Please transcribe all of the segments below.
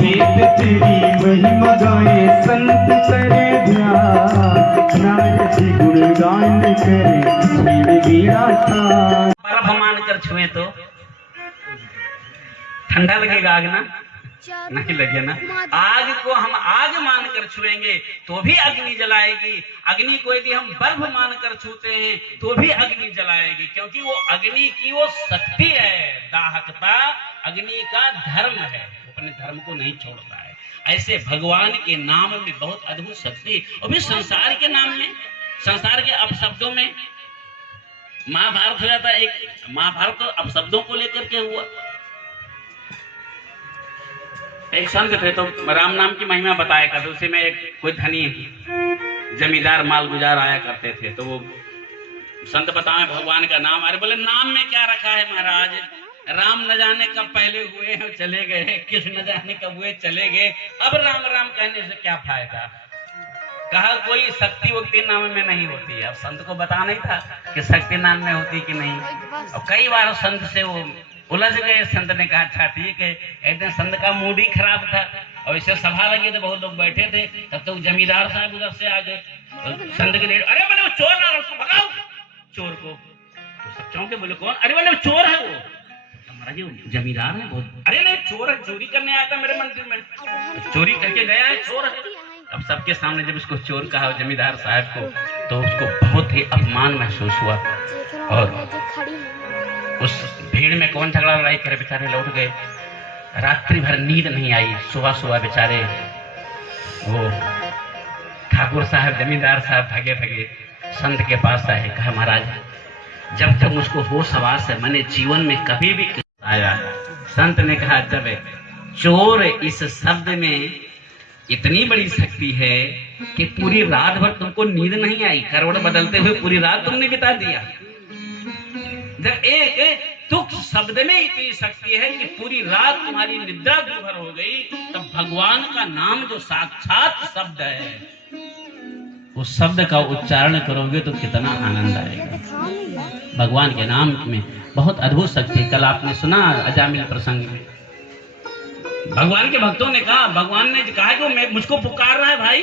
वेद तेरी महिमा गाए, संत करे ध्यान, नानक जी गुण गान करे, छेड़ बीड़ा ठान। बर्फ मान कर छुए तो ठंडा लगेगा आग ना? नहीं लगे ना? आग को हम आग मानकर छुएंगे तो भी अग्नि जलाएगी। अग्नि को यदि हम बर्फ मानकर छूते हैं तो भी अग्नि जलाएगी, क्योंकि वो अग्नि की वो शक्ति है। दाहकता अग्नि का धर्म है, वो अपने धर्म को नहीं छोड़ता है। ऐसे भगवान के नाम में बहुत अद्भुत शक्ति, और भी संसार के नाम में, संसार के अपशब्दों में महाभारत हो जाता है। एक महाभारत तो अपशब्दों को लेकर के हुआ। एक संत थे तो राम नाम की महिमा बताया करते, उसी में एक कोई धनी जमींदार माल गुजार आया करते थे, तो वो संत बताए भगवान का नाम। अरे बोले नाम में क्या रखा है महाराज, राम न जाने कब पहले हुए हैं चले गए, कृष्ण न जाने कब हुए चले गए, अब राम राम कहने से क्या फायदा। कहा कोई शक्ति वक्ति नाम में नहीं होती है। अब संत को बता नहीं था कि शक्ति नाम में होती कि नहीं। और कई बार संत से वो उलझ गए। संत ने कहा अच्छा ठीक है। एक दिन संत का मूड ही खराब था और इसे सभा लगी तो बहुत लोग बैठे थे, तब तो जमींदार साहब उधर से आ गए। तो संत के लिए अरे बोले वो चोर ना, उसको भगाओ चोर को। तो सब चौंके, बोले कौन? अरे बोले वो चोर है वो। महाराज जी जमींदार है बहुत। अरे नहीं चोर है, चोरी करने आया था मेरे मंदिर में, चोरी करके गया है, चोर है। अब सबके सामने जब उसको चोर कहा जमींदार साहब को, तो उसको बहुत ही अपमान महसूस हुआ। और उस भीड़ में कौन झगड़ा लड़ाई करे, बेचारे लौट गए। रात्रि भर नींद नहीं आई। सुबह सुबह बेचारे वो ठाकुर साहब जमींदार साहब भागे भागे संत के पास आए। कहा महाराज जब तक मुझको होश आवास है मैंने जीवन में कभी भी आया। संत ने कहा जब चोर इस शब्द में इतनी बड़ी शक्ति है कि पूरी रात भर तुमको नींद नहीं आई, करवट बदलते हुए पूरी रात तुमने बिता दिया। जब एक तुक्ष शब्द में इतनी शक्ति है कि पूरी रात तुम्हारी निद्रा दूभर हो गई, तब भगवान का नाम जो साक्षात शब्द है, उस शब्द का उच्चारण करोगे तो कितना आनंद आएगा। भगवान के नाम में बहुत अद्भुत शक्ति। कल आपने सुना अजामिल प्रसंग में भगवान के भक्तों ने कहा, भगवान ने कहा कि वो मुझको पुकार रहा है भाई।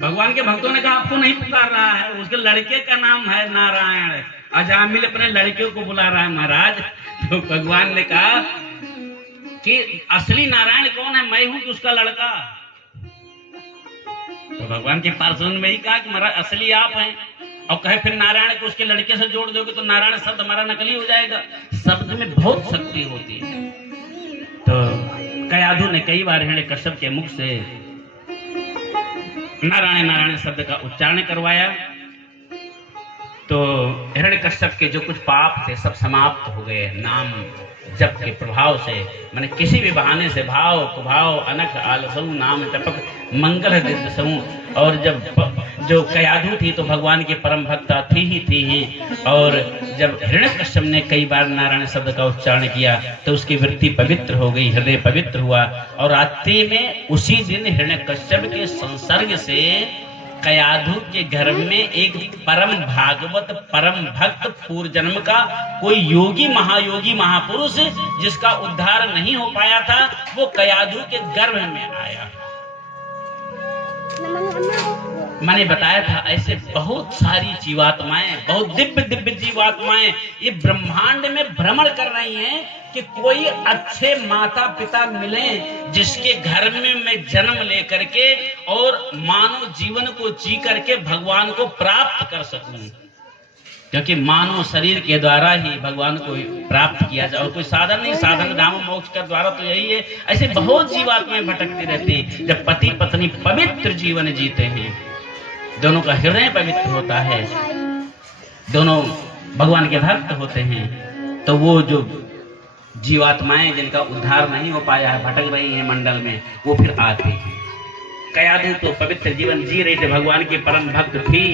भगवान के भक्तों ने कहा आपको नहीं पुकार रहा है, उसके लड़के का नाम है नारायण। अजामिल अपने लड़के को बुला रहा है महाराज। तो भगवान ने कहा कि असली नारायण कौन है, मैं हूं कि उसका लड़का। तो भगवान के पार्षद में ही कहा कि महाराज असली आप हैं। और कहे फिर नारायण को उसके लड़के से जोड़ दोगे तो नारायण शब्द हमारा नकली हो जाएगा। शब्द में बहुत शक्ति होती है। तो कयाधु ने कई बार हिरण्यकश्यप के मुख से नारायण नारायण शब्द का उच्चारण करवाया, तो हिरण्यकश्यप के जो कुछ पाप थे सब समाप्त हो गए नाम जप के प्रभाव से। मैंने किसी भी बहाने से भाव कुभाव अनख आलसऊ नाम जपक मंगल दिसऊ। और जब जो कयाधु थी तो भगवान के परम भक्ता थी ही। और जब हिरण्यकश्यप ने कई बार नारायण शब्द का उच्चारण किया तो उसकी वृत्ति पवित्र हो गई, हृदय पवित्र हुआ। और रात्रि में उसी दिन हिरण्यकश्यप के संसर्ग से कयाधु के घर में एक परम भागवत परम भक्त पूर्व जन्म का कोई योगी महायोगी महापुरुष जिसका उद्धार नहीं हो पाया था, वो कयाधु के गर्भ में आया। मैंने बताया था ऐसे बहुत सारी जीवात्माएं, बहुत दिव्य दिव्य जीवात्माएं ये ब्रह्मांड में भ्रमण कर रही हैं कि कोई अच्छे माता पिता मिले जिसके घर में मैं जन्म लेकर के और मानव जीवन को जी करके भगवान को प्राप्त कर सकूं। क्योंकि मानव शरीर के द्वारा ही भगवान को प्राप्त किया जाए, और कोई साधन नहीं। साधन धाम मोक्ष का द्वारा तो यही है। ऐसे बहुत जीवात्माएं भटकती रहती हैं। जब पति पत्नी पवित्र जीवन जीते हैं, दोनों का हृदय पवित्र होता है, दोनों भगवान के भक्त होते हैं, तो वो जो जीवात्माएं जिनका उद्धार नहीं हो पाया है, भटक रही हैं मंडल में, वो फिर आती हैं। कयाधु तो पवित्र जीवन जी रही थे, भगवान के परम भक्त थी,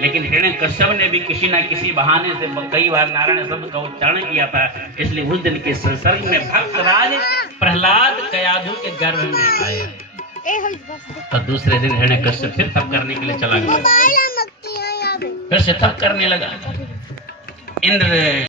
लेकिन हिरण्यकश्यप ने भी किसी न किसी बहाने से कई बार नारायण शब्द का उच्चारण किया था। इसलिए उस दिन के संसर्ग में भक्तराज प्रहलाद कयाधु के गर्भ में आए। तो दूसरे दिन हिरण्यकश्यप फिर तप करने के लिए चला गया, फिर से तप करने लगा। इंद्र